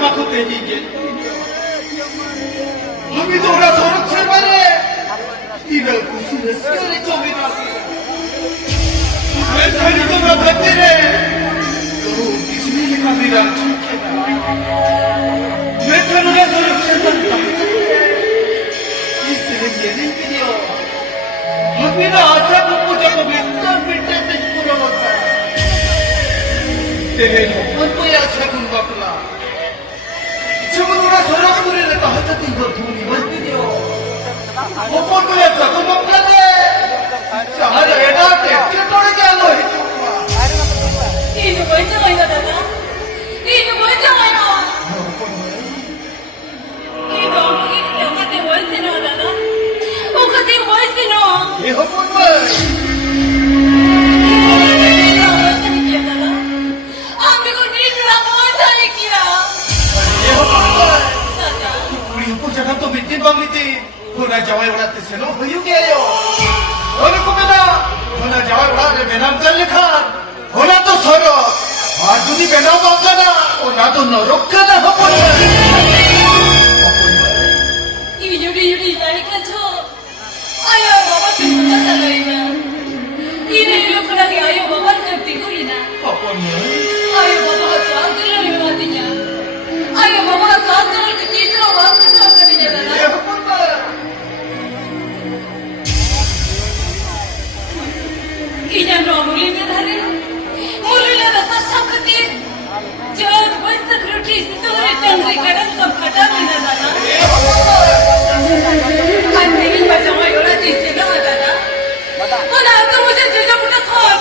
마코 대기게 아미도 오라 서로 제발해 이를 무슨 스결이 좀이나 왜 살이 좀나 반대래 너로 미스미리 가미랑 좋게나 왜 타누가 서로 제발다 이때는 예능이요 아미나 아차 먹고 자고 맨날 밀때때 돌아왔다 내가 못보야 세금 받구나 저분으로 서랍 소리를 나한테 이거 돈이 얼마냐 못보야 세금 먹자네 자 애나한테 찔러내게 하고 해줬구나 이거 멀쩡하이가 다가 이거 멀쩡하이가 이거 어머니 멀쩡하다 다가 어머니 멀쩡하 이 헛분말 Hona jawai wala te seno hoyu ge yo hone ko bena hona jawai wala re benam kar lekha hona to soro ar jodi benam banga na ona to norok kana hopon yuri lari ka cho ayo baba te mona dalai na ine lokna ge ayo baba te kuri na hopon ayo baba ka saat dilani matinya ayo baba ka saat dilani ke tisra baat ka kari na ye hopon Iyan romuli में धरे मुली लगा सा सकती जब बस रोटी से तो रे टंगरी कड़क कब कटा बिना दाना अन्य इन बच्चों में योरा चीज़ ना होता ना वो ना तो मुझे जगह पुटा कौन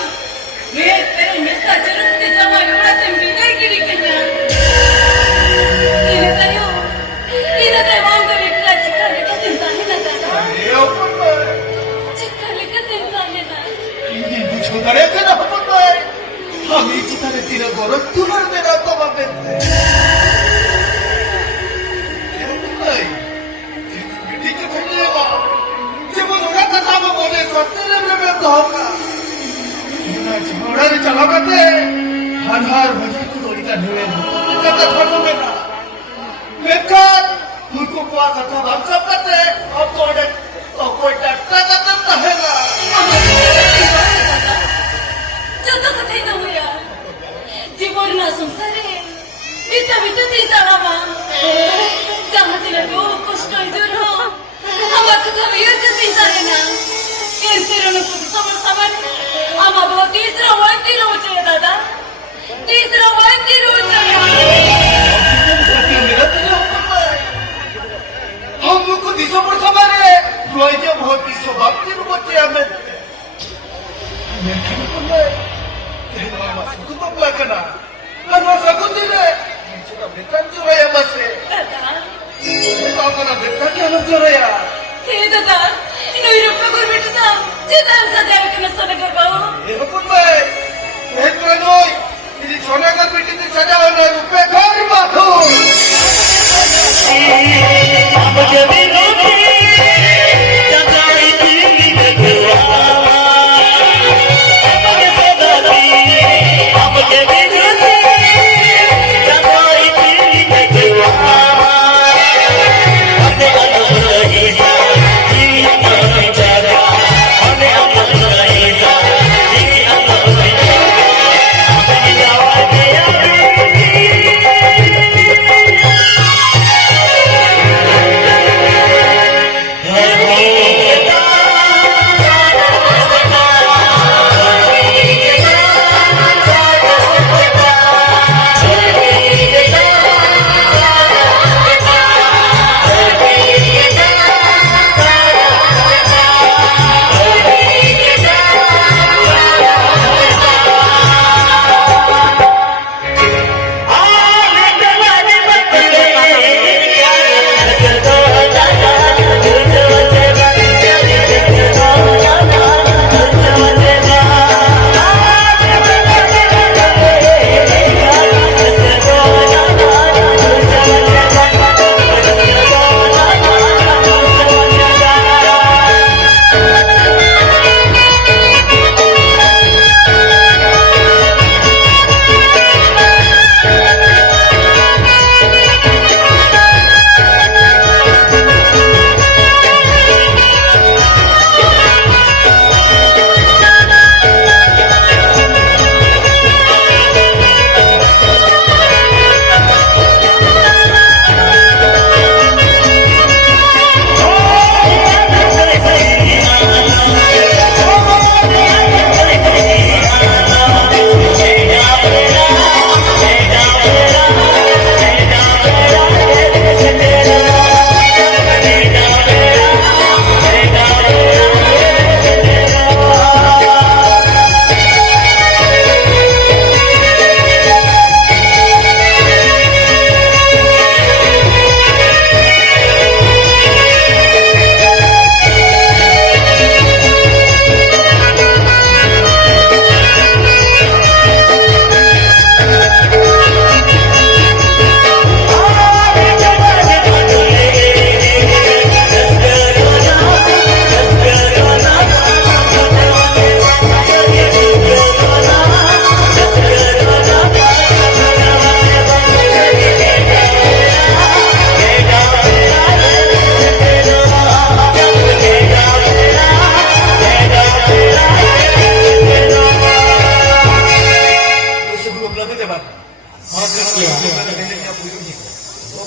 ये तेरे मिस्टर चरस के जमा योरा तेम बिना गिरी कन्या इधर ते मांग तो विकला चिका लेकर चिंता नहीं ना दाना चिका लेकर चिंता नहीं ना छोड़े के ना हपन भाई हम ही चितारे तीर गौरव तुलर देना तो बापे ये हपन भाई मिट्टी के खेलने का जब वो लोग कथा को बोले करते रहे तो होगा ना झगड़ा ने चला करते हर वजह को दौड़ी का ढेर तो कथा खत्म है ना बेकार खुद को क्या कथा बात सब करते अब तो कोई डरता करता है ना 저도 그때 너무야 지버리나 송사래 이따 진짜라마 장한테는 너무 고스토이 들어 아마 그거면 이렇게 진짜래나 인스테로는 부서물 사마리 아마 뭐 뒤스러 완뒤로 오줘야 다다 뒤스러 완뒤로 오줘야 हमको दिशा पर समारे रोइजे बहुत दिशा बापती को बच्चे हमें मैं क्या बोल Aku tak belakana. Anak aku tidak. Cuma betan curaya masih. Tahu kan betan yang curaya. Tidak tak. Ini hidup aku betul. Cita saja yang kena sana kerbau. Ini pun baik. Baik peranoi. Ini sana kan betul itu saja orang rupiah kari batu. Apa jadi roti? Jangan ini berdoa.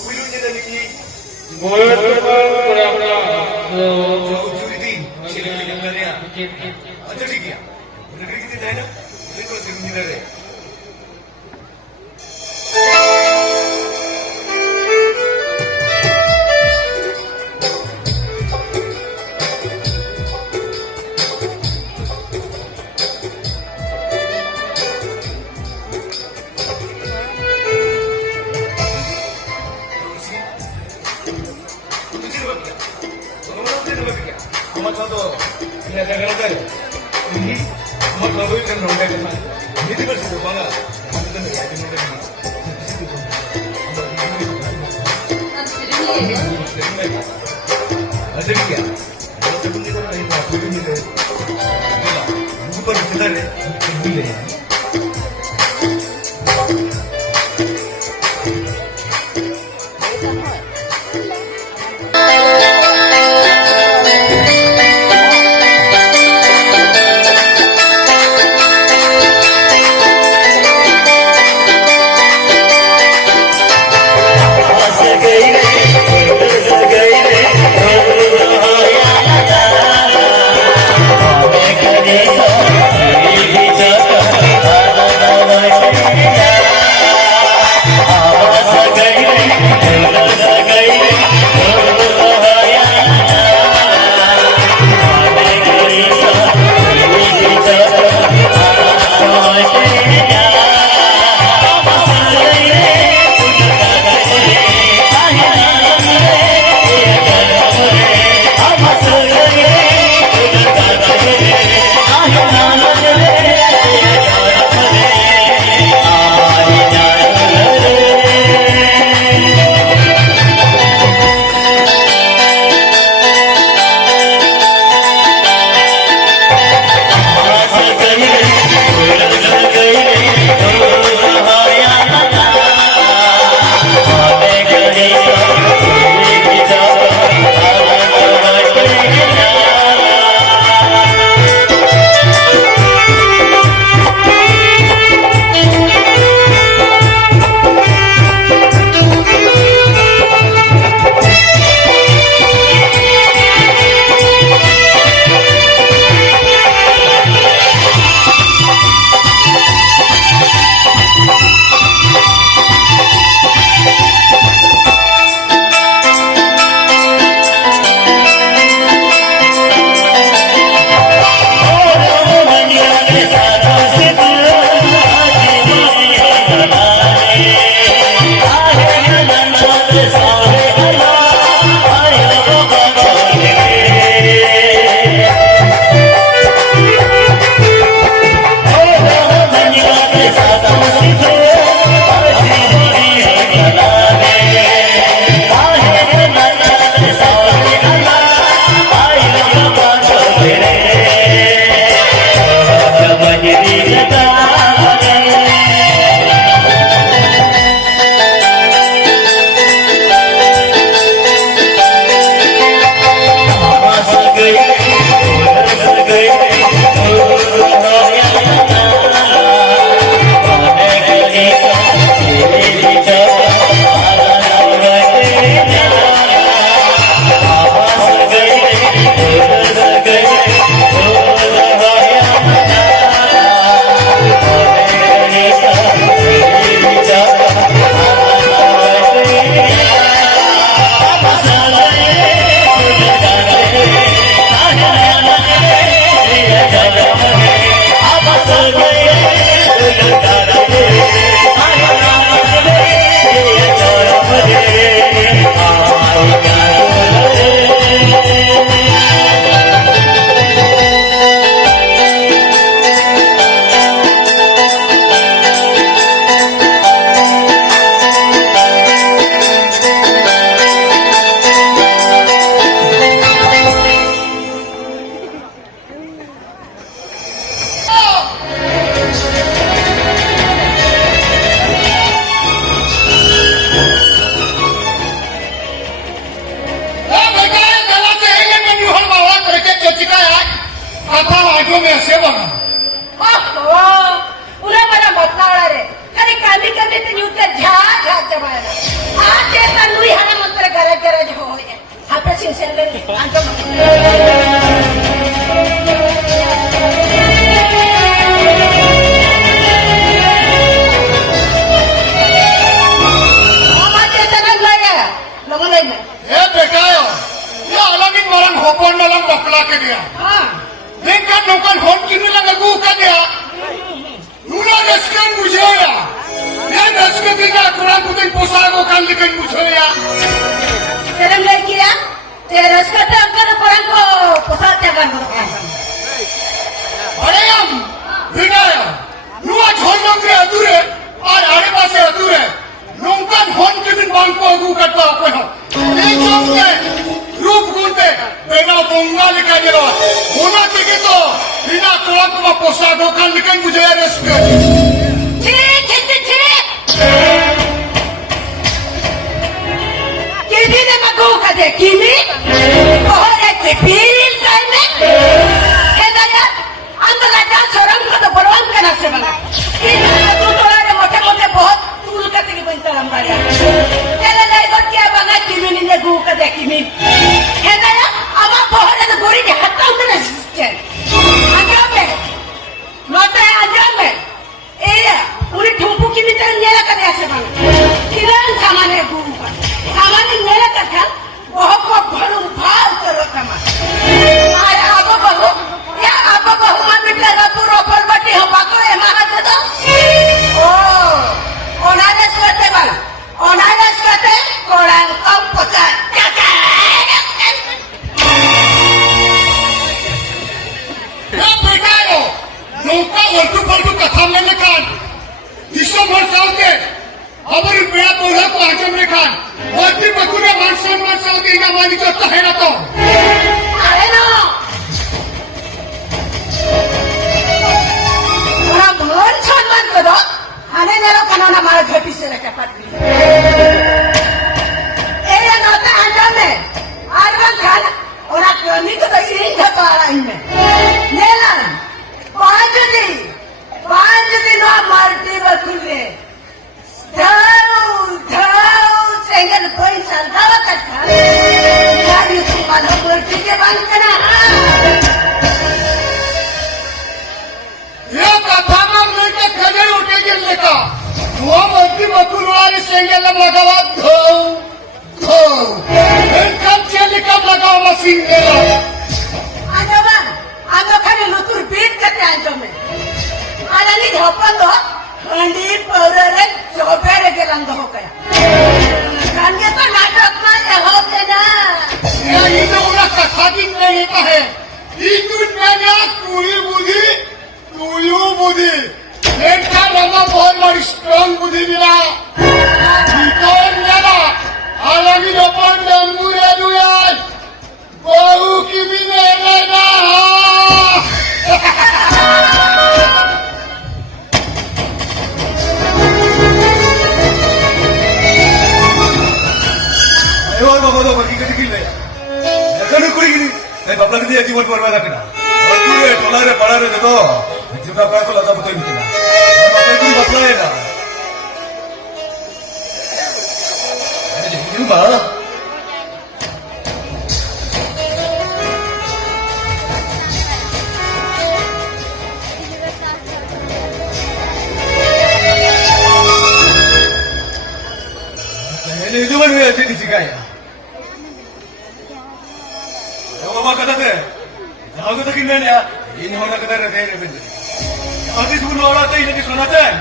Puluhnya dari ini. Boleh tukar berapa? Jauh-jauh ini. Sini yang dari ya. Ada lagi ya. Ada lagi kita dah. Ini kau sini dari. Amat satu, ini ada kereta ya. Ini amat satu ikan ronda kan. Ini bersih banget. Itu kan ya ini kan. Ada dia. Kalau sebelum itu ada ini apa ini deh. Buku pada kita deh. Boleh. Terima kasih. aja mana. Aja kan lu hana mantra gara-gara jauh ya. Apa sih sendiri? Antum. Mama cetan lagi. Longo lagi. ए बेटा ये अलग ही मरन होपन नलंग बकला के दिया Ah. देखकर नौकर होन किन्हीं lung गु कर दिया नूना रस्कन मुझे या ये रस्कन दिया कुरान कुछ पोसाको कान लिखन मुझे या Serem lagi ya. Teras kata angkat orang ko pusat jagan berapa. अरे हम विनाया नुआ झोलने के अधूरे और आड़े पासे अधूरे नौकर होन किन्हीं बांग को गु करता हो कोई हो ये चौंके रूप गुंडे बेना बोंगा लिखा दिया होना चाहिए तो बिना कुरान को पोसाको कान लिखन मुझे या रस्कन Cik, cik, cik. Kimi ne magu kade kimi? Ohore cipil kaime? Hedaya, andala jan sorang kado borong kana sebala. Kimi tu tolare mote mote bahut tul kate ki bantaram bariya. Tela lai got kya banga kimi ne gu kade kimi? Hedaya, ama pohore de gori ke hatta undana chen. Ajame. Nota ajame. Iya, puri thumpu kimi tan nyela kade ase banga. Kiran samane gu ka. Samane nyela ka bahut ko bharum bhal karo kama. Ay abo bahu, ya abo bahu man mitla ga puro polbati ho bako emana to. Oh, onare swate bala. Onare swate korang kam posa. ये बेटा यो नौका उल्टू पलटू कथा में लिखान विश्व भर साउते अबर बेड़ा पोला को आजम लिखान मध्य बकुरे मान साउते इना मानी तो है ना तो Are no. Orang mohon सम्मान करो. आने नेरो कनाना मारा घटी से रखे पटरी. ये नौता आजम में आजम खान और आप नहीं तो इन घटा रहा इनमें. नेलन पांच दिन नो मारती बकुले. धाव सेंगर कोई संधावा कथा. यार ये तुम बालों को टीके बंद करा. ये कथा में लेके खजर उठे के लेका वो मध्य बकुर वाले सेंगल लगावा धो धो कब चले कब लगावा मशीन देला आजोबान आजो खाली लुतुर बीट करते आजो में आला नी धोपन दो हंडी पौरे चोपेरे के रंग हो गया कांगे तो नाटक में ये हो गया ना ये तो उना कथा की नहीं है ये दुनिया तुयु बुद्धि एक का लगा बहुत बड़ी स्ट्रांग बुद्धि मिला कौन मिला हालांकि लोपन दंगू रे दुयाल बहु की भी नहीं ना Ewan bapak tu pergi ke dikil ya. Jangan kuri gini. Bapak kita ya jiwan korban nak kena. Waktu dia palare tu. Jumlah kau tu lada betul ni. Bapak itu bapak lain lah. Ada jadi rumah. Ini cuma dia jadi cikai ya. Yang mama kata tu, jangan kata kini ya. Ini orang kata ada dia betul. Nanti sebelum orang tu ini disunatkan.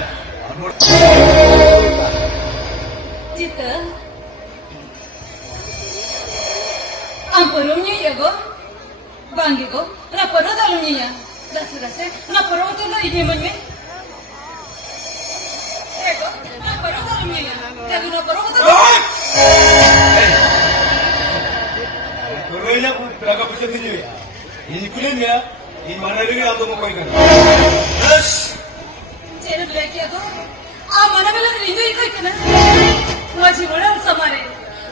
Cita. Amporomnya ya go. Bangge go. Raporo dalumnya ya. Rasa. Raporo tu lo ini mana? Ego. Raporo dalumnya ya. Tapi raporo tu. Korbannya pun beragam macam ni ya. Ini kulen ya. Ini mana lagi aku mau kau ikan. Terus. Cera black ya go. mana bela rindu ikut kena. Masih orang samare.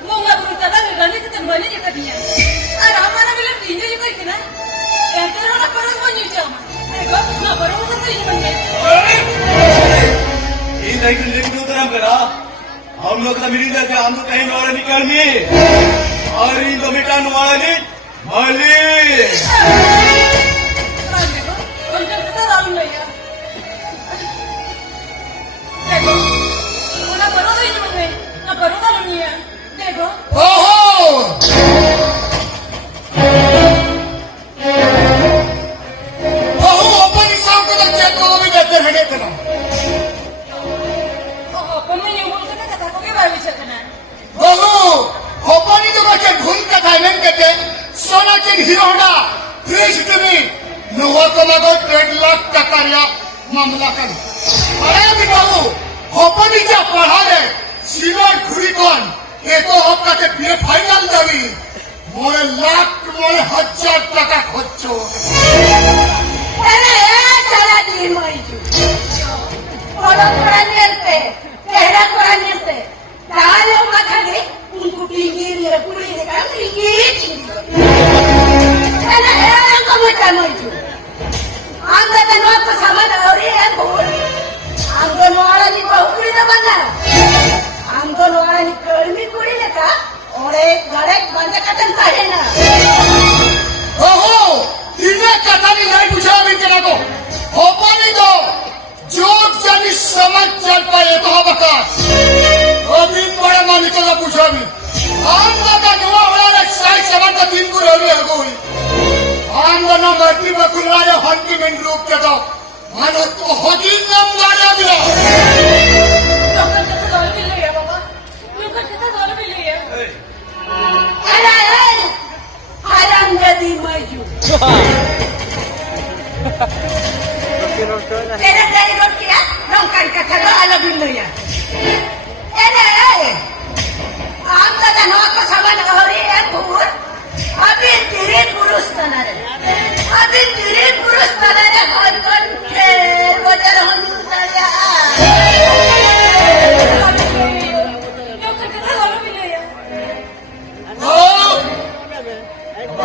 Monga beruta dah rani kita kembali je katanya. Mana bela rindu ikut kena. Entar orang perut banyu jam. Ego, na perut tu ini mana? Ini lagi ni tu terang kena. हम लोग milli जाते हम तो कहीं वाला निकल में और in तो मिटान वाला नहीं माली सोनाचे हिरो होंडा फ्रेश टीवी नुवा कमागो 1.5 लाख टकारिया मामला कर अरे भी बाबू होपनीच्या पहाड़े सिमेंट खुरी कोन एको हप्ता के बिए फाइनल दाबी मोरे लाख मोरे हजार টাকা খরচ अरे चला दी माइजू ओला कोरा नेरते केहरा कोरा नेरते ताले माथा गे उनको टीगिरी पूरी ने काम टीगिरी अरे अंग मचा माइजू अंग तनवा को सामान और ये बोल अंग नवाला नी बहुकुड़ी ना बना अंग नवाला नी कर्मी कुड़ी ने का ओरे गड़े बंद कटन पाहे ना ओहो इने कथानी नहीं पूछा भी तेरा को होपनी दो जोक जानी समझ चल पाए तो बका अभी बड़ा मानी तो पूछा भी आम का नुआ वाला साइड सेवन का 3 को रोली है कोई आम का ना मर्दी बकुलवा या हंटी में रूप के तो मानो तो होगी नम गाड़ा भी अरे हराम जदी माइजू तेरा dari roti ya nongkan kata lo ala binuya अरे आम दादा नवा को सामान और ये भूर अभी तेरे पुरुष बना रे अभी तेरे पुरुष बना रे कौन खेल बजा रहा हूँ ताया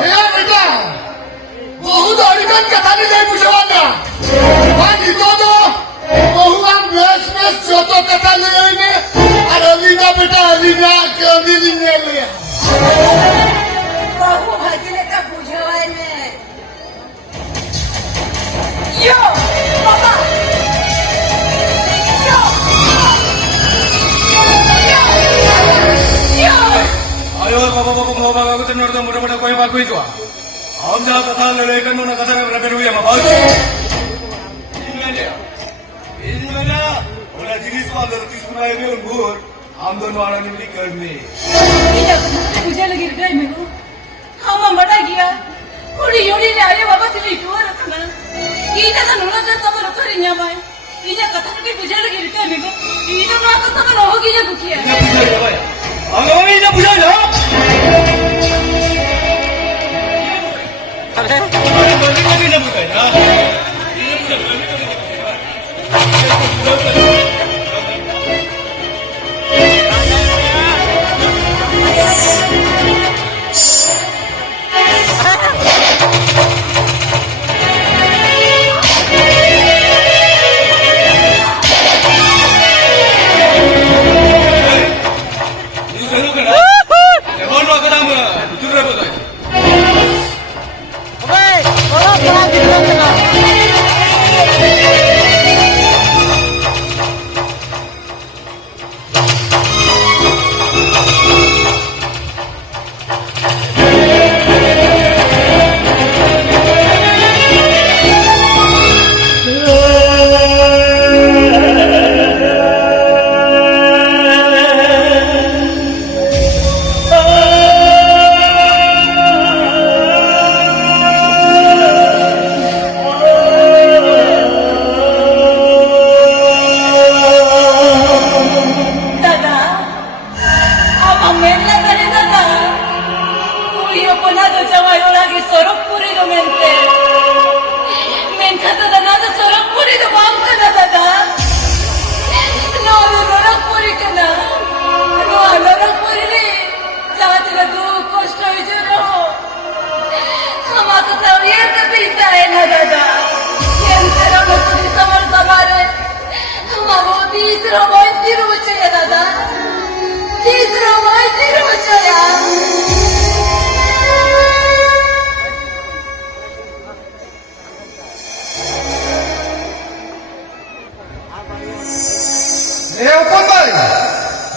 ए बेटा बहुत अड़िकन कथा नहीं पूछवाना बाकी तो बहुआ मेस जो तो कथा ले आईने और अलीना बेटा अलीना के अली ले ले बहु भजने का बुझवाए में यो बाबा यो यो आयो बाबा को तो नोड़ मोटा मोटा कोई बात कोई तो हम जहाँ कथा लड़े कर ना कथा में रखे हुए हम बात इनमें ओला जिनिस को अंदर 30 बनाए हुए उनको हम दोनों वाला निकली करने मुझे लगी गई मेरे को हम बड़ा गया उड़ी उड़ी ले आए बाबा तेरी टूर रखना ये तो नोना का सब लोग करेंगे भाई ये कथा की मुझे लगी गई मेरे को ये तो ना तो सब होगी ये दुखिया ये पूछा जा भाई अंगवा में ये पूछा जा अरे कभी ना पूछा जा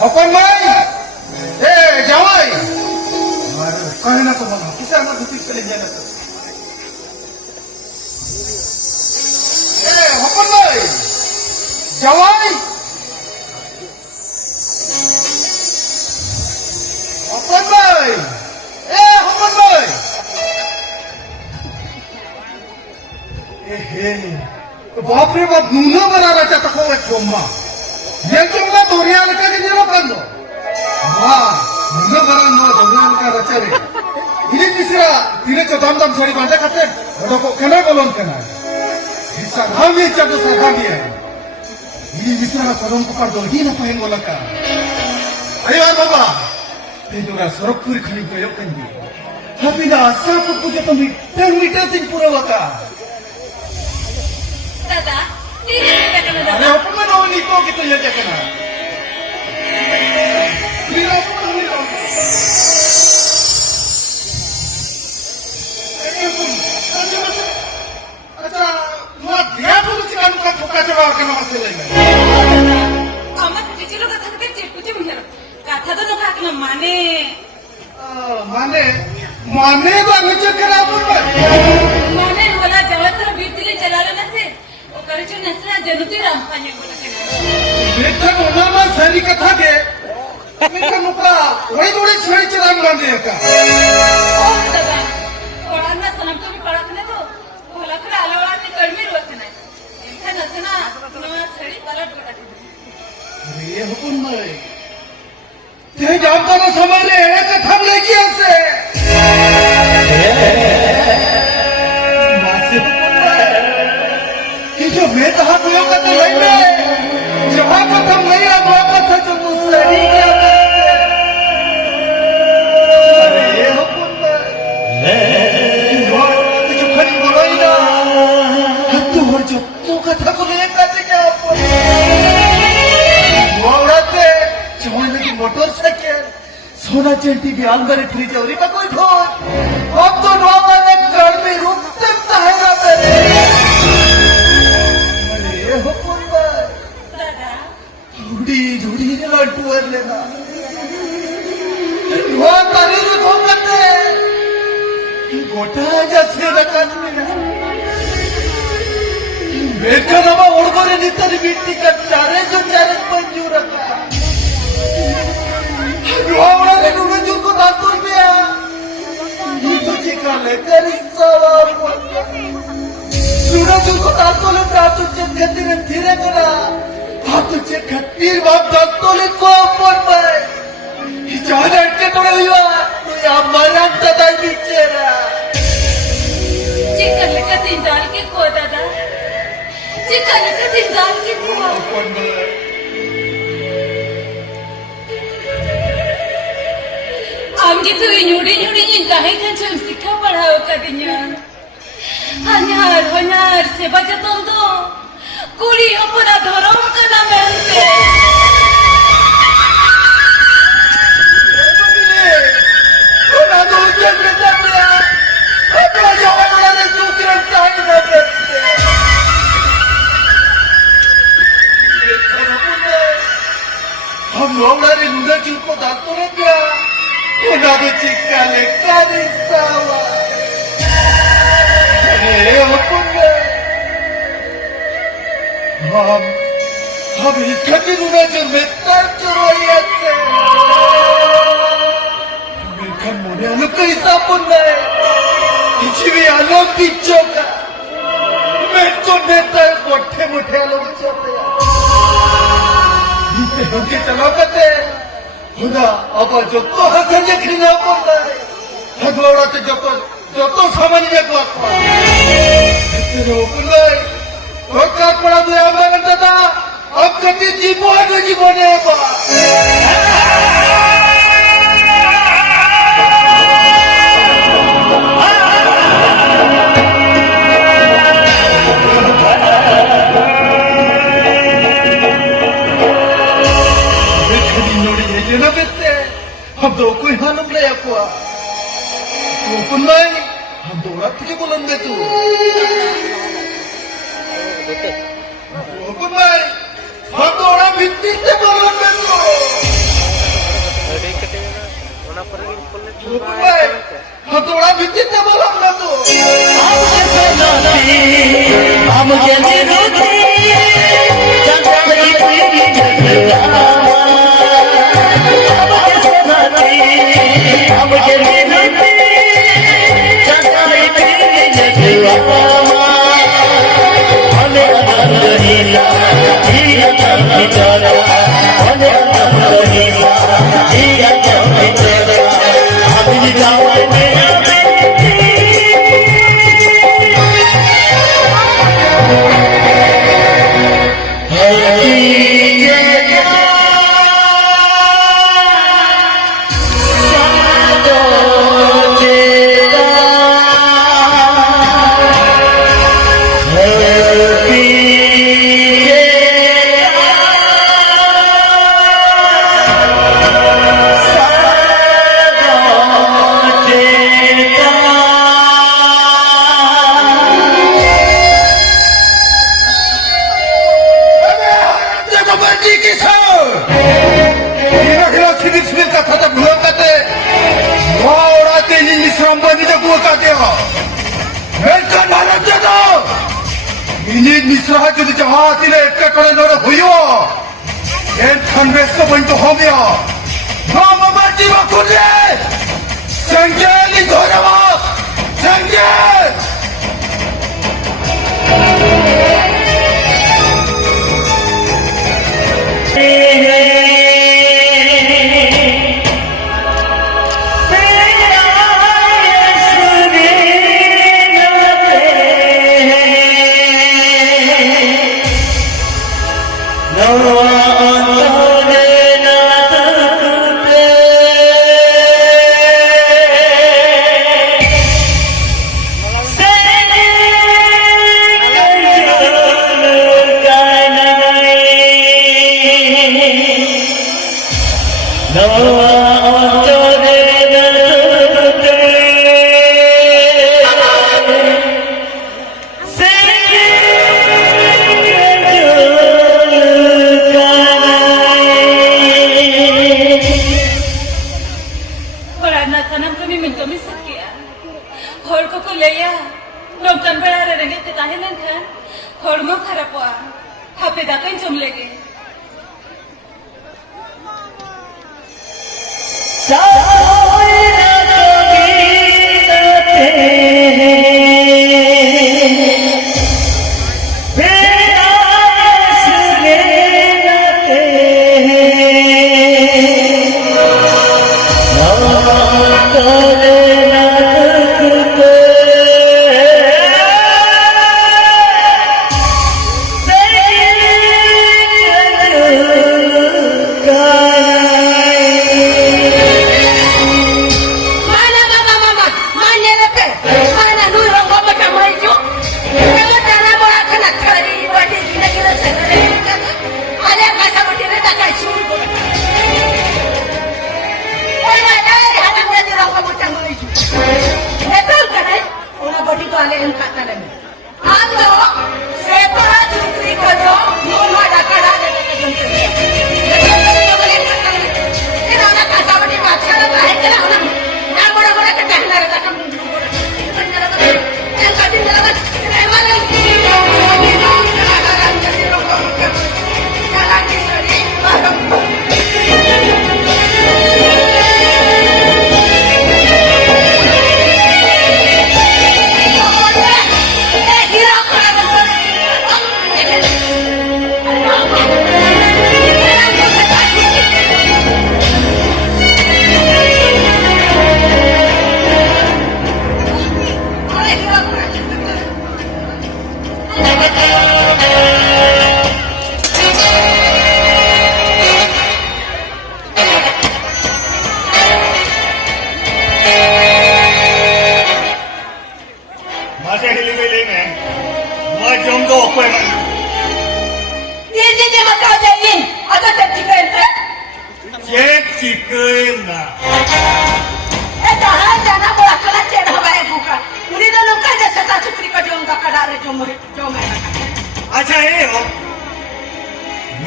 হপন ভাই এ জামাই কহে না তো বলো কিসে আমার ভিতরে চলে যায় না তো এ হপন ভাই জামাই হপন ভাই এ হপন ভাই এ হে बाप रे बाप नुना बनायचा तको एक गोम्मा यांच्यामुळे दोऱ्याला का गेलो बंद वा नुना बनानो दोऱ्याला का रचरे हिने तिसरा तिने तो दम साडी बांधा खाते डोको कने बोलून कना हिचा नाम हिचा तो साधामी आहे हिने विसरा करून पकड दो ही ना पाहिन बोला का अरे वा बाबा ते दोरा सरकपुरी खाली गयो कंदी हबीना असा पुपुके तुम्ही 10 मीटर तीन पुरवा का दादा तिने काय केलं अरे दादा आपण ना निको की तो येते का ना अच्छा तुला दिया बोलू का नुका ठोकाच्या बाबा का नसले আমার কিছু লোক থাকতে চেপুচে মুখের কথা তো নখাক না মানে माने माने बांगचे करा आपण মানে ওলা জগতর ভিতরে চলালে না সে ও করেছ নসরা জনতি রামপানি বলে কেন बेटा ओनामा सारी कथा के बेटा नुका वही थोड़ी छड़ी चला माने का ओ दादा पळांना सनम तुम्ही पळत नाही तो मला कडे आलोळांनी कळमी रोत नाही एका नसना पुन्हा सडी पलट गोटा अरे हुकुम नाही ते जानताना समजले हे कथा लेकी असे मासे हुकुम नाही कि जो मैं तहा कोयो कथा नहीं में जहाँ कथा नहीं आ वो कथा जो मुसरी क्या अरे ये हुकुम नहीं जो खरी बोलोई ना तू और जो तू कथा को ले करते क्या वावराते जवान की मोटरसाइकिल सोना चेंटी भी आलमारी फ्रिज और का कोई ठोर अब तो नौवाने घर में रुकते तहरा करे अरे हुकुम भाई दादा झुडी झुडी ने लड्डू वर लेना वो तारी रू तो करते गोटा जैसे रखत में बेटा नवा ओळगोरे नितर बिट्टी का चारे जो चारे मंजूर रखा रोवणारे नुने जुको दातुर बिया ही तुझी काले करी सवार नुने जुको दातुले दातुचे खतीर धीरे करा हातुचे खतीर बाप दातुले को पण बाय ही जाने अटके तोडे हुआ तू या मरण तदा बिचेरा चिकन का दिन डाल के को दादा चिकन का दिन डाल के को पण बाय आमची तुझी निवडी निवडी काही त्यांच्या शिक्षा पडाव कधीnya ह냐र सेबाच्या तंतो कुडी अपना धरम कदा मेलते ना दो जन्म जाते अपना जवान सुकरण चाहे ना करते हम लोग ने नुने जिनको दांतों ने किया वो ना तो चिक्का ले काली सावा अरे हुकुम हम इकट्ठी नुने जो मेत्तर चुरोई आते मेखन मोने अलग करी सापुन नहीं किसी अलग बिच्चों का मैं तो मेत्तर गोठे मुठे अलग चलते इतने होके चलो करते हुदा अब जो तो हसन जे खिना पड़ता है हगोड़ा ते जो तो सामान्य को तेरे ऊपर वो का पड़ा दे आमरण दादा अब कभी जीवने बा हम दो कोई हालम नहीं आपको तू कुन नहीं हम दौड़ा तुझे बोलन दे तू कुन नहीं हतोड़ा भित्तीचे बोलून देतो हतोड़ा भित्तीचे बोलून देतो Misraha jadi jahat ini kekal nora huyo. En kanves ko bantu homya. Mama mati makurne. Sanjay ni dhorava. Sanjay.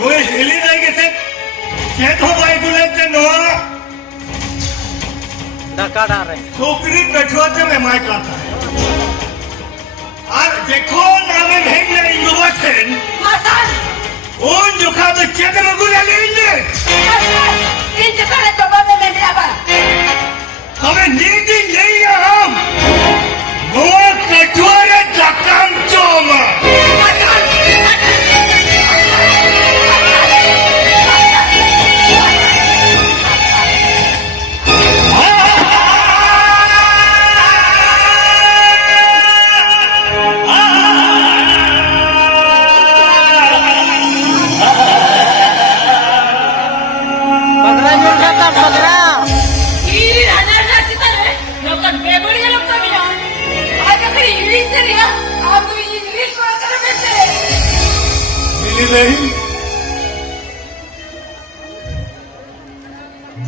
नुए हेली नहीं गेसे केतो बाइबुले ते नोआ छोकरी पेठवाचे में माइक आता है और देखो नामे भेगले युवा थे Masan! उन जुखा तो चेत मगुले लेंगे Hindi ka na tumama ng drama. हमें नीति नहीं है हम नुआ कठुआरे जकाम Choma Iri radar kita deh. Lokan bebori lokan ya. Ada kiri English ya. Aku English को कर बेटे. मिली नहीं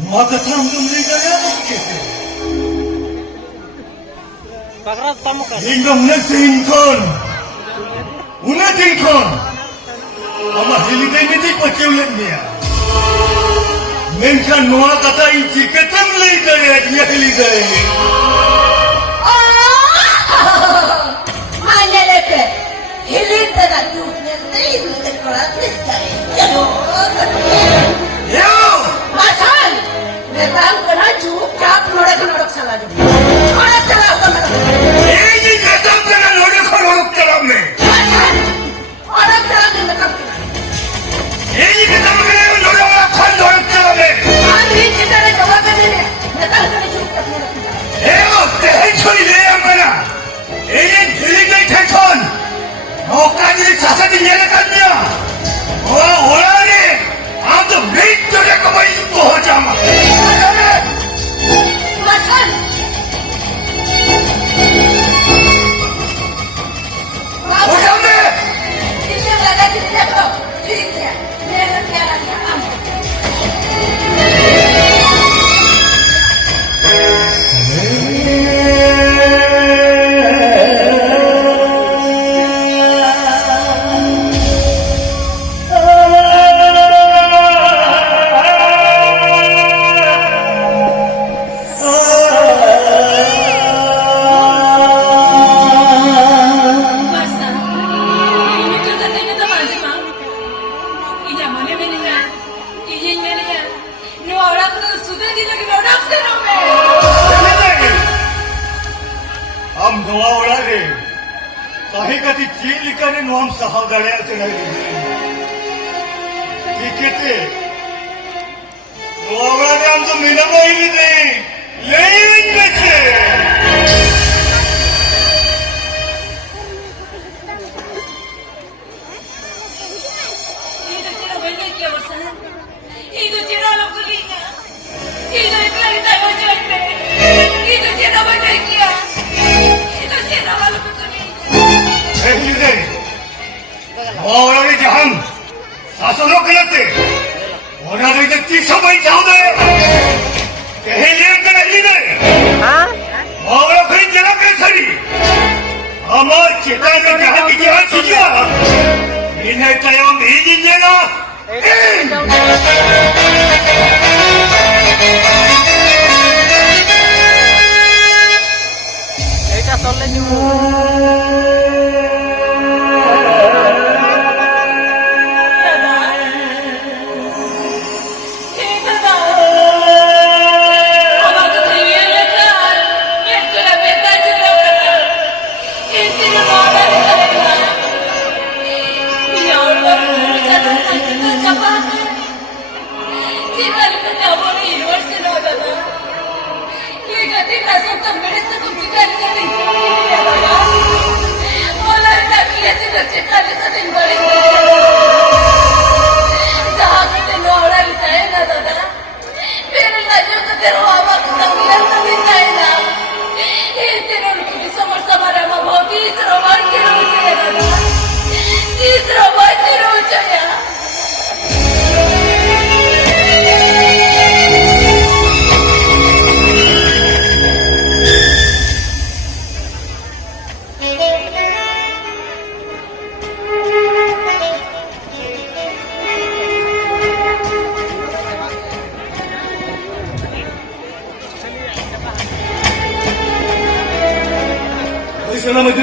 नुआ कथा हम तुम नहीं गया hingga udah singkon ama hiliday niti pakiulan niya menkan नुआ कथा इंची कतम लई करे dia hiliday Mangyalete. Hilita na yun. Hindi ko lang pistay. yo Masan! Netang ko na juk. Kap norak sa lagi. Norak sa lagi. ini kata kana lode khorok karam me Masan! Norak sa lagi na kap. ini kata kana lode khorok karam me Hindi kita na jawab na niya. Netang ko na juk. Kap norak sa lagi. एवो तेहे छोरी ले आमना एने दिल्ली गई ठेठन मौका दिली सासा दिन ये कर दिया ओला ने हम तो बीच चले को भाई को हो जामा Masan! हो जामे Hindi mo lang natin siya ko. Hindi. Meron siya lang siya. Amo. Basta. Ini tuh katanya teman sih bang. Iya mana meninga. Iya meninga. Nu orang tuh sudah di lagi orang serame. हम दुआ उड़ा रे काही कधी चीज लिखाने no हम सहावदाऱ्याचे नाही ठीक आहे ते दुआ उड़ा रे आमचं मीना मोहिनी दे लेईन बेचे Itu cira banyak ya basta. Itu cira lo kulinya. Itu iklan tayo jante. Itu cira banyak ya. Itu cira lo kulinya. हेली दे दुआ उड़ा रे जहां सासनो करते उड़ा रे ते 300 जाऊ दे कहे लेन ते हेली दे और फिर जला के सरी अमर चेता में जहां की जहां सीजा इन्हें तयो में जिंजेगा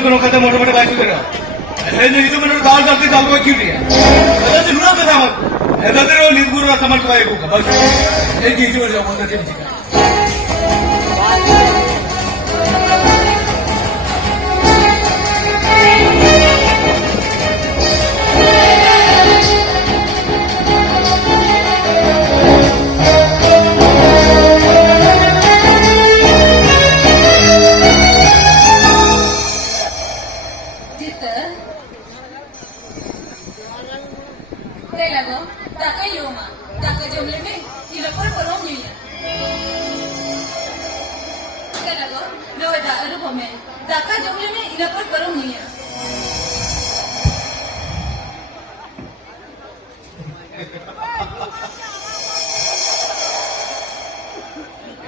करून खाता मोठे मोठे बायको करा हे निधू म्हणून दाल जाते चालू क्यूटी आहे त्याची नुरा कसा मग हे दादर निधुर समाज काय ऐकू का बस हे किती वर्ष होतं त्यांची काय तिथं त्याला गं टाका येऊ मा टाका जमले मी तिला पण करून घेऊया त्याला गं नव अनुभव मी टाका जमले मी तिला पण करून घेऊया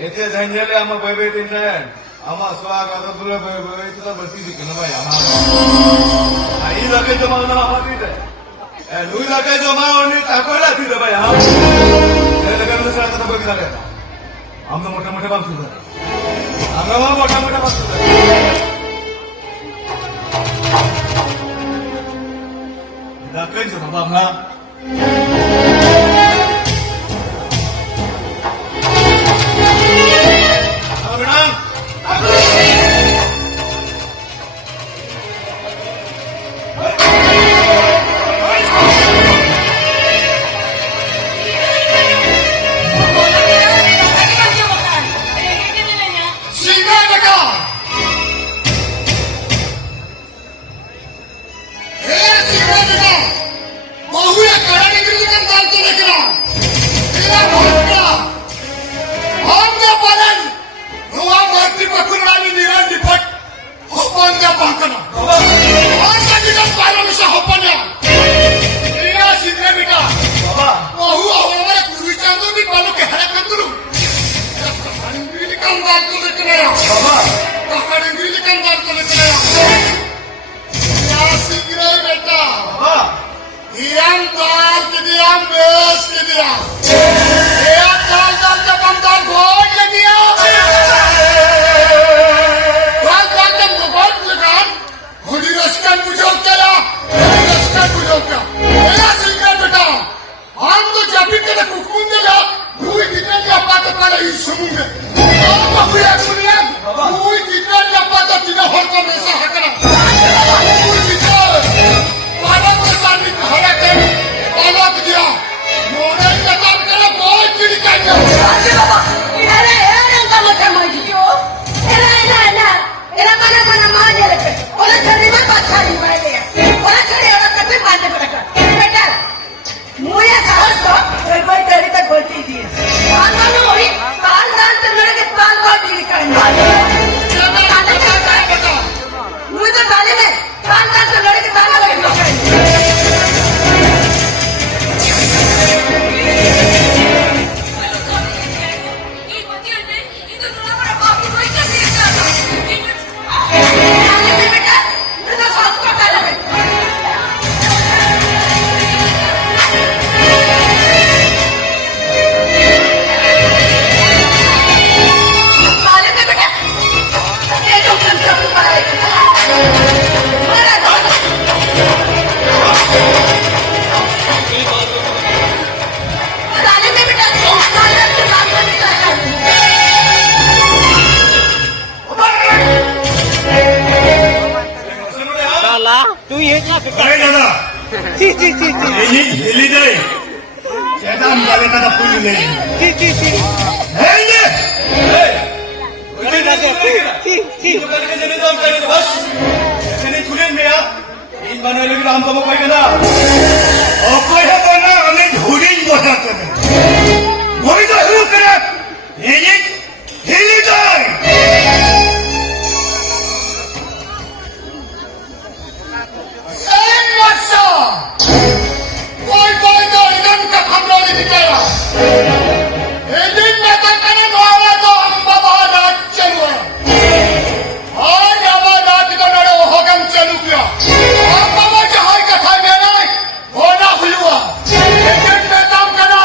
येथे झंझेले आम्हा बैबे तिथे आम्हा स्वाग आता तुला बैबे तुला बसती शिकणं बाई आम्हा आई लागायचं मागणं आम्हा तिथे लुई लागायचं मागणी टाकायला तिथे बाई हा लग्न सगळ्याचा बघ झालं आमचं मोठ्या मोठ्या बाब सुद्धा आम्हाला मोठ्या मोठ्या बाब सुद्धा दाखवायचं बाबा आम्हाला शिंगा नका हे शिंगा नका बहुया कडाने गिरगन चालतो लेकरा तिला भागला आमच्या पालन रुवा मारती पकडून आणि निरान निपट होपन का पाकना आमच्या दिवस पारमिशा होपन्या तिला शिंगा बेटा बाबा बहु हमारे पूर्वीच्या तो भी पालो के हरा कर करू इंग्लिश काम करतो लेकरा बाबा पकड़ इंग्लिश काम करतो लेकरा या शिंगा बेटा बाबा Iyan tal kediam bes kediam. Iyan tal jam gold kediam. Tal jam gold lekan. Hodi raskan bujok kala. Hodi raskan bujok kala. Ela singa beta. Ham to jabi kala kukum dela. Lui kitna japa to kala isumunge. Apa kuya kuya. Lui kitna japa to tina hor ko mesa hakana. Lui kitna. पालक के सामने खड़ा कर पालक दिया मोड़े का काम करा बहुत चिड़ी कर दिया अरे बाबा इधर रंग मोठा माजियो एरा mana माजे लेके ओला छड़ी में पाछाड़ी मारे ओला छड़ी ओला कते मारने पड़ेगा बेटा मुझे साहस तो कोई तेरी तक बोलती थी आंदोलन हुई काल दान से लड़े के काल बहुत चिड़ी करने मुझे तो गाली में काल दान से लड़े के ताला लगे काय दादा हेली जाय शेतात झाले दादा फुल नाही बस खुले मिळा इन बनवले की आमचा मग पाहिजे ना अपयश ना आम्ही धुडीन बसत होई तो हे करत हेली जाय कोई तो इधर का खबरों ने निकाला एजिन में तंकने नोला तो हम बाबा नाच चलुआ और बाबा नाच तो नड़ो होगम चलु गया हम बाबा जहां का था मेरा होना हुआ एजिन में तम करा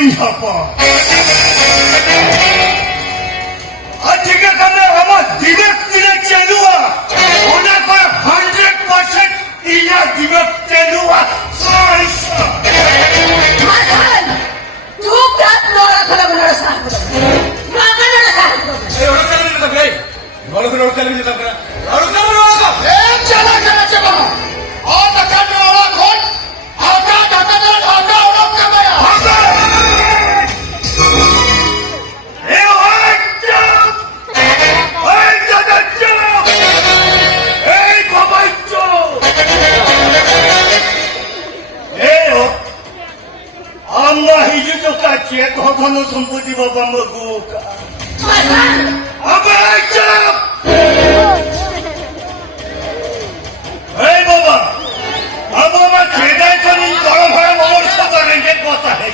ᱤᱧ ᱦᱚᱯᱚᱱ ᱟᱨ ᱴᱷᱤᱠᱟᱹ ᱠᱟᱢᱮ ᱟᱢᱟᱜ ᱫᱤᱢᱟᱜ ᱛᱤᱱᱟᱹᱜ ᱪᱟᱹᱞᱩᱜᱼᱟ ᱚᱱᱟ ᱠᱷᱚᱱ 100% ᱤᱧᱟᱹᱜ ᱫᱤᱢᱟᱜ ᱪᱟᱹᱞᱩᱜᱼᱟ Makan! Cukrat nora kalau benar sahur. Makan nora sahur. चला चला चला और ढक्कन में वाला खोल ढक्का ढक्का जरा ढक्का उड़प के माया ए बाबा चलो अम्मा हिजो तो काचिए कखनो सम्पत्ति बाबा मगुका Makan! अबे चलो ए बाबा अब मैं खेदाई करूं गरम है और सब रेंगे कोता है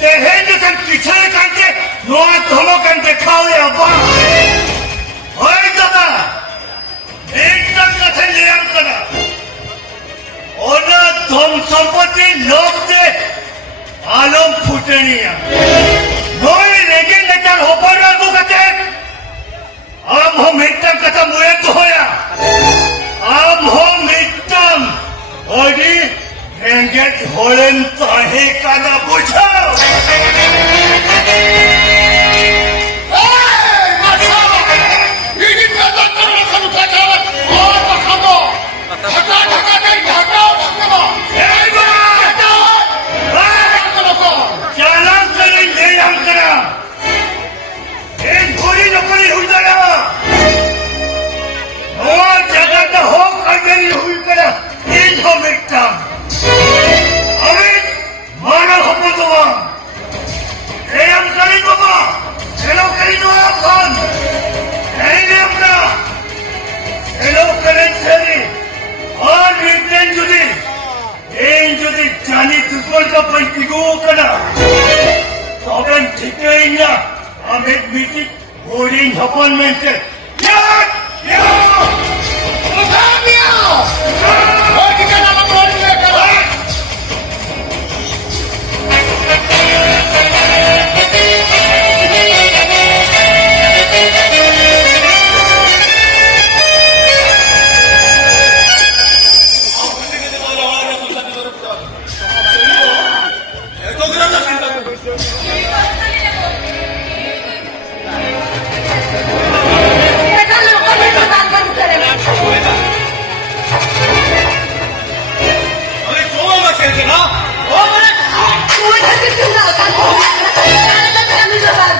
ते है जैसे पिछले कंटे नोआ दोनों कंटे खाओ ले अब्बा ओए दादा एक तक कथे ले आम करा ओना धन संपत्ति लोग दे आलम फुटनिया नोए रेंगे नचल होपर ना तू कथे अब हम एक तक कथा मुए तो होया अब हम एकदम ओडी रेंगेट होलन ताहे का ना बुझो चालान करें ले हम करा एक गोरी नौकरी हुई ना और जगह का हो कजरी हुई करा इन हम एकदम अबे माना हपो दोवा ये हम करी दोवा हेलो करी दोवा कौन नहीं ले अपना हेलो करें सेरी और रिटेन जुदी इन जुदी जानी दुश्मन का पंचिगो करा तोबेन ठीक है इन्ना हम एक मीटिंग बोर्डिंग हपन में से यार Mereka lupa bertahan keren. Semua jadi tinggalkan. Karena kami lebar.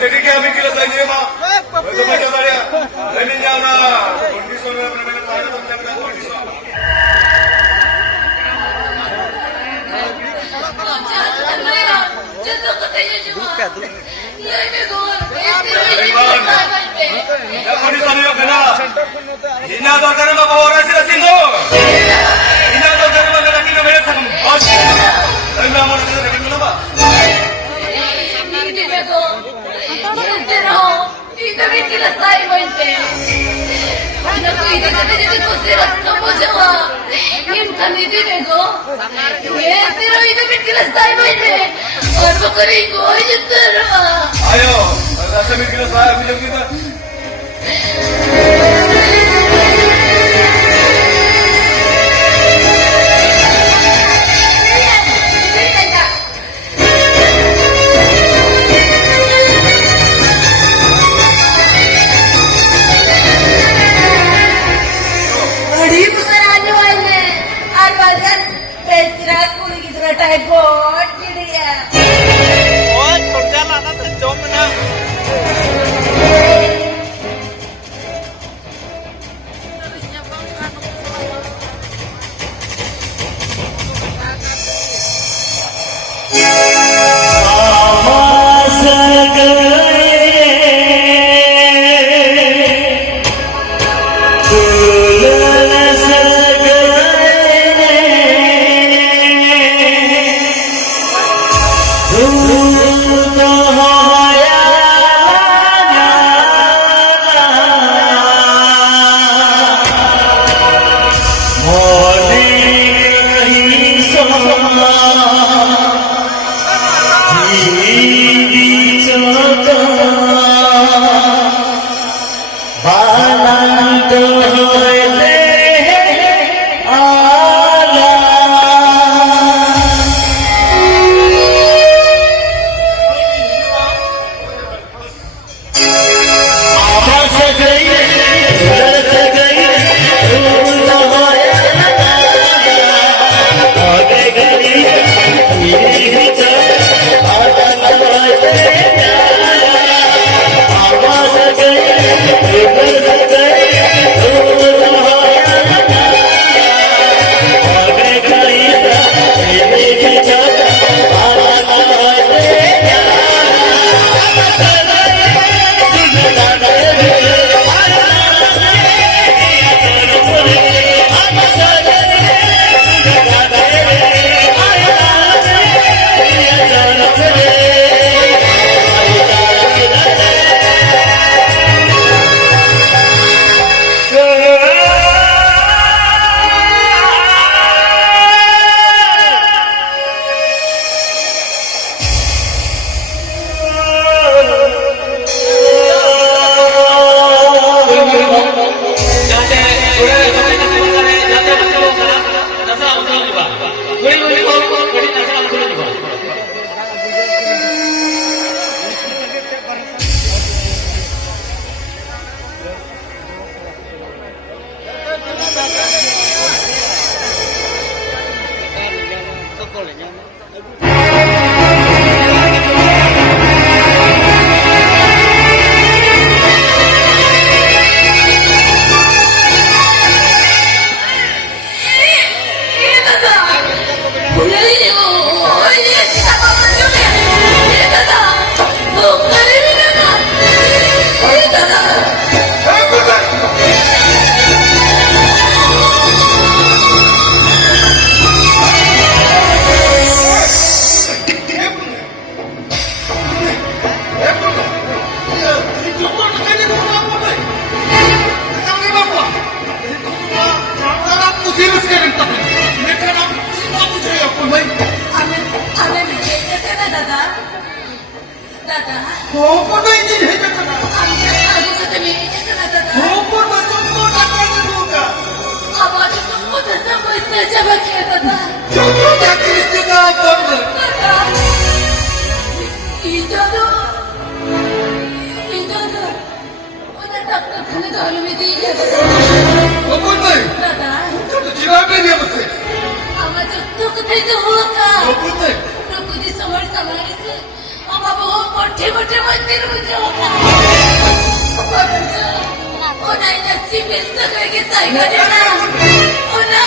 ठीक आहे आम्ही केलं साहेब माझ्या गाड्या नवीन जावना 25 प्रमाणे पाहिलं तुमच्याकडे Ayo, rasa mikir saya bilang kita. Ini रुचे होता ओ नाही नसती मिळतं काय की सायकल ओ ना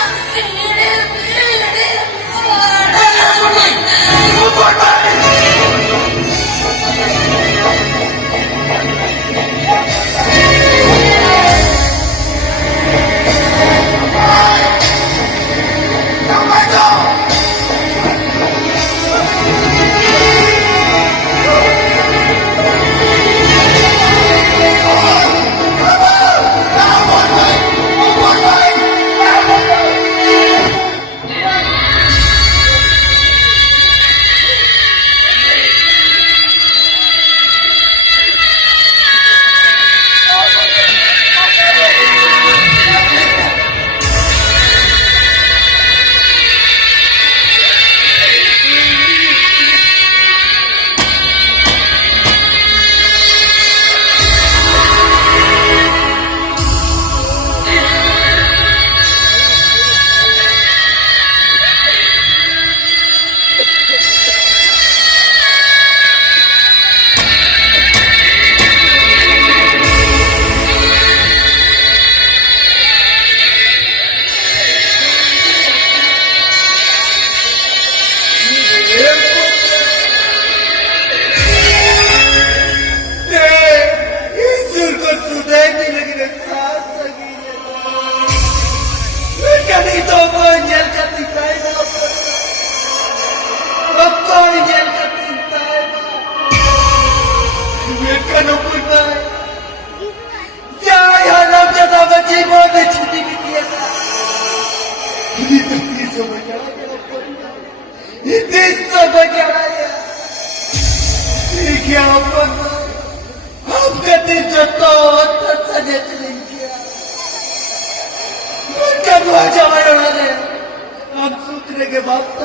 हम सूत्र के बाप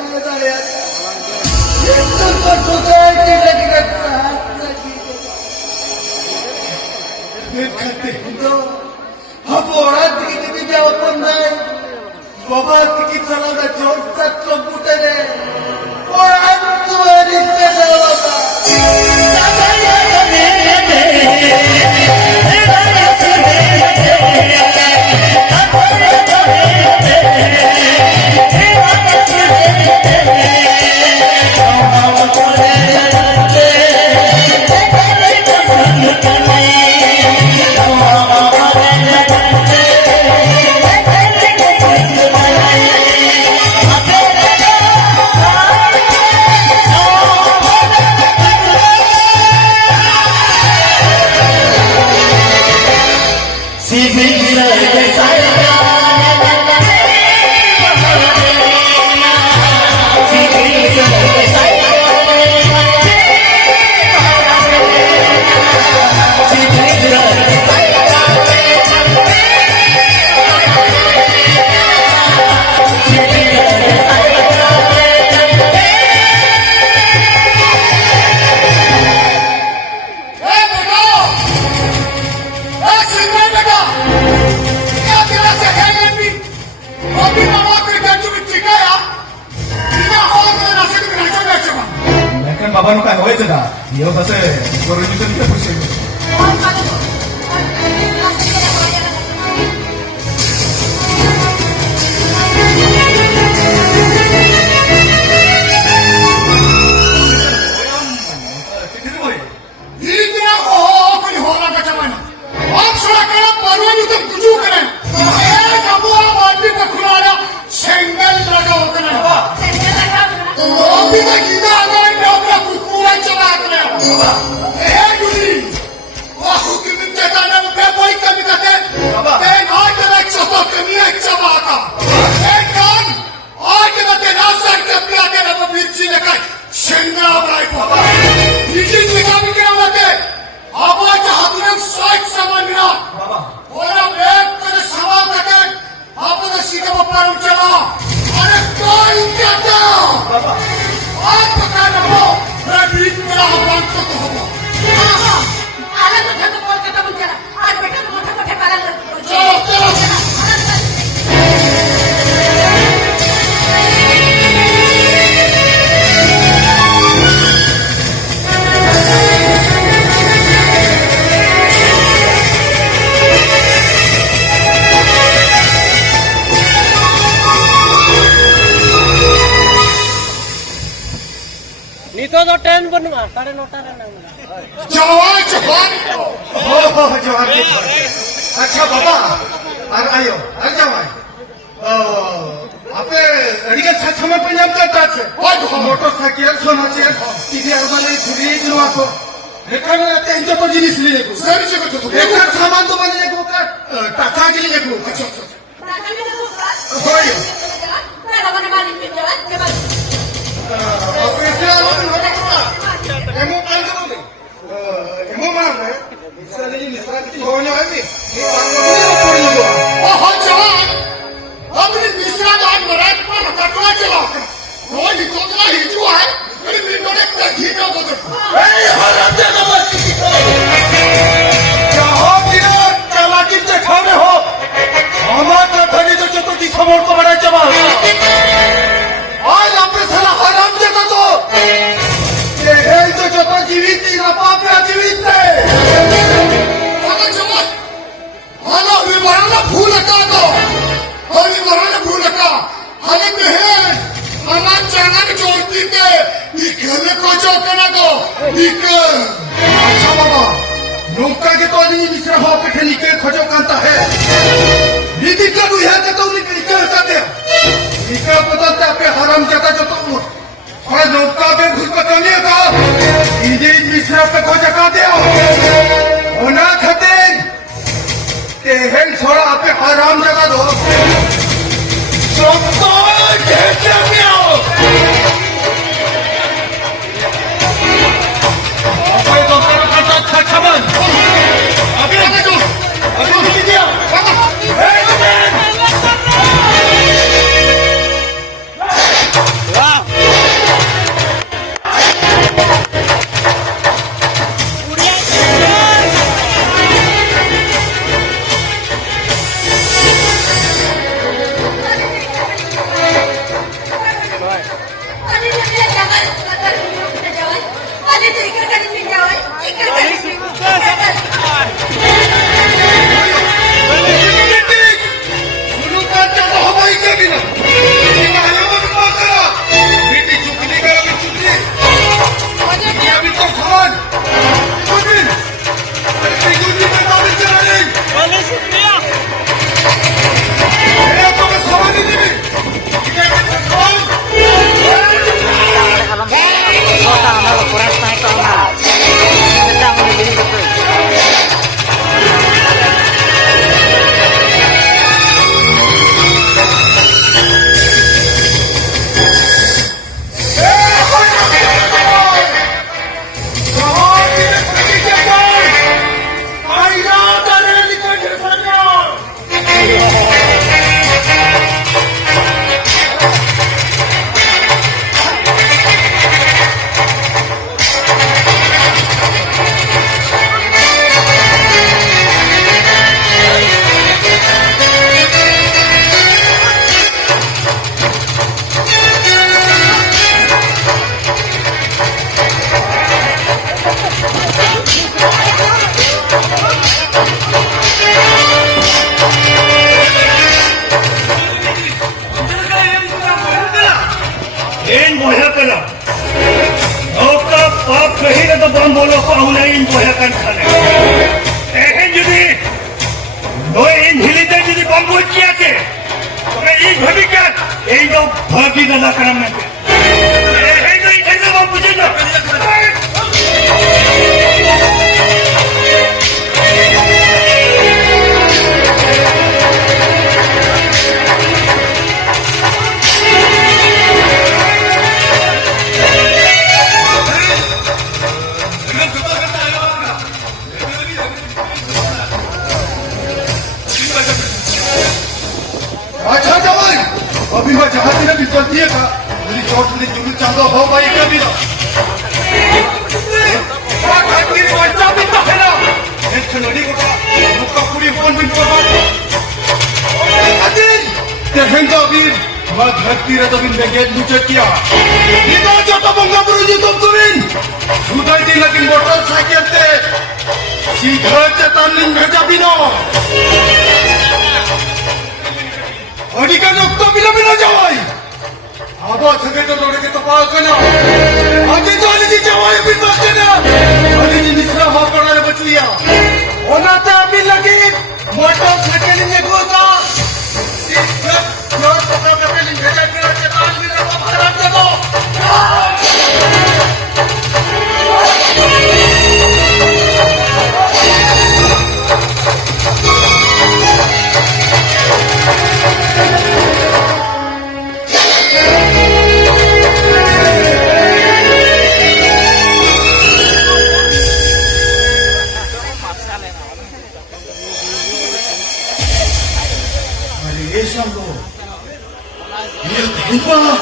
सोसाइटी लगी अब ओळख किती द्यावं पण नाही बाबा तिकीट चालवला जोरचा कम्प्युटर आहे ओळख तू बाबांनो काय व्हायचं का येऊ कसं बरोबर पैसे ᱱᱤᱛᱚᱜ ᱫᱚ ᱴᱨᱮᱱ ᱵᱟᱹᱱᱩᱜᱼᱟ 9:30 ᱨᱮ ᱱᱟᱢ जवान जवान जोहार के अच्छा बाबा और आयो और जावाई आपे अड़िगे समय पे नाम करता है मोटरसाइकिल सोना चाहिए टीवी वाले फ्रिज नो आपको लेकिन तेंजो तो जिनिस ले लेगो सर जी को तो एक सामान तो बने लेगो का टाका के लिए लेगो अच्छा होयो एमो काल करो एमो माने इसलिए ये निस्रा की होने वाली ये पड़ी लो ओहो जवान अपनी तीसरा दान मराठ पर हटवा चला वो निकोला ही जो है मेरे मिनटों ने कहीं ना बोल ए हराम जाना मत क्या हो बिना चालाकी से खाने हो हमारा धनी तो चतुर्थी खबर को बड़ा जमा आज आपने साला हराम जगह तो ये है तो चतुर जीवित थी ना पाप या जीवित थे अगर जवान हालो विवरण भूल का तो और विवरण भूल का हमें बहन हमार चैनल जोड़ती के निकले को जो करना को निकल अच्छा बाबा नौका के तो नहीं मिश्रा हो पिठे निकल खजो कांता है नीति का दुनिया के तो निकल जाते निकल बदलते अपने हराम जगह जो तो और नौका पे घुस पकड़ने का इधे मिश्रा पे को जगा दे होना खते तेहन छोड़ा अपने हराम जगह दो सबको कैसे में आओ अबे तो तेरा खाता अच्छा बन अभी जो अभी नहीं दिया अभी मैं जहाज ने भी चल दिया था मेरी चोट मेरी जुलूस चांदा हो भाई कभी ना बच्चा भी तो है ना एक खनोड़ी को मुक्का पूरी फोन भी कर अदिन तेहंगा भी मैं धरती रे तो भी नेगेट मुझे किया इधर जो तो बंगा पुरुष तो तुमिन सुधार दी लेकिन मोटरसाइकिल ते सीधा चेतन लिंग भेजा भी ना अधिकार रक्त बिना बिना जावाई आबो सगळे तो लोडे के तो पाल कना आगे चल 예상도 대과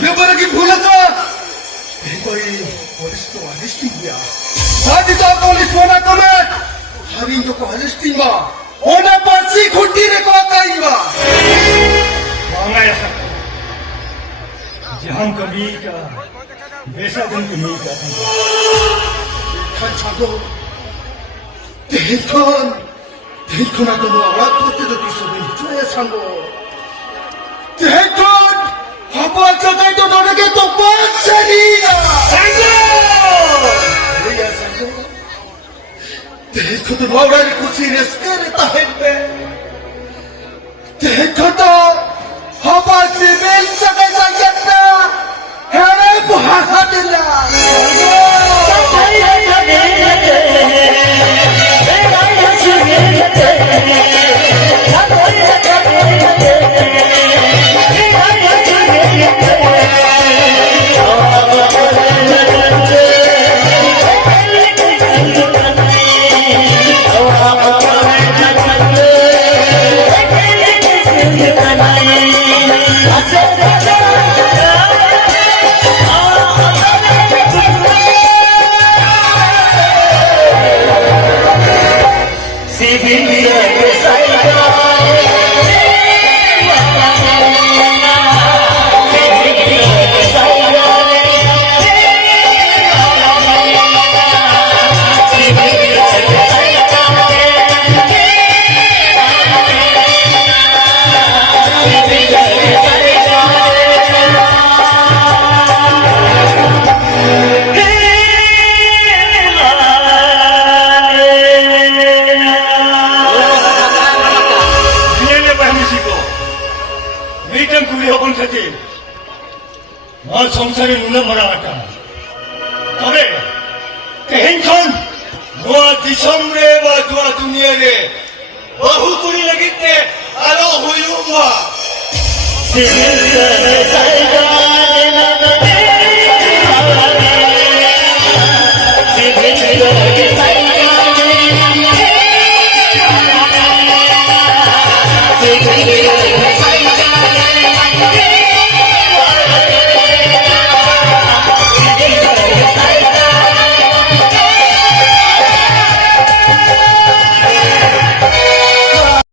누네바라기 불렀다 대과의 어리스도 아리스팅이야 사디도 polis wana kamat hari itu ko alisting ba ona pasi khutire ko akai ba Mangaya sa Jahang kami ka Besa din kami ka kan chago 대건 아까 너 아까 때도 있었는데 쪼야 상고 대건 아빠 저자이도 너에게 또 빡세리야 상고 그래야 상고 대건도 너라니 고시를 스케르다 했네 대건도 아빠 집에 있어가 있었다 해내 부하하들라 সংসারে নুনে ভরা আটা তবে তেহেনখন নোয়া দিশম রে বা দোয়া দুনিয়া রে বহু করি লাগিতে আলো হইও মা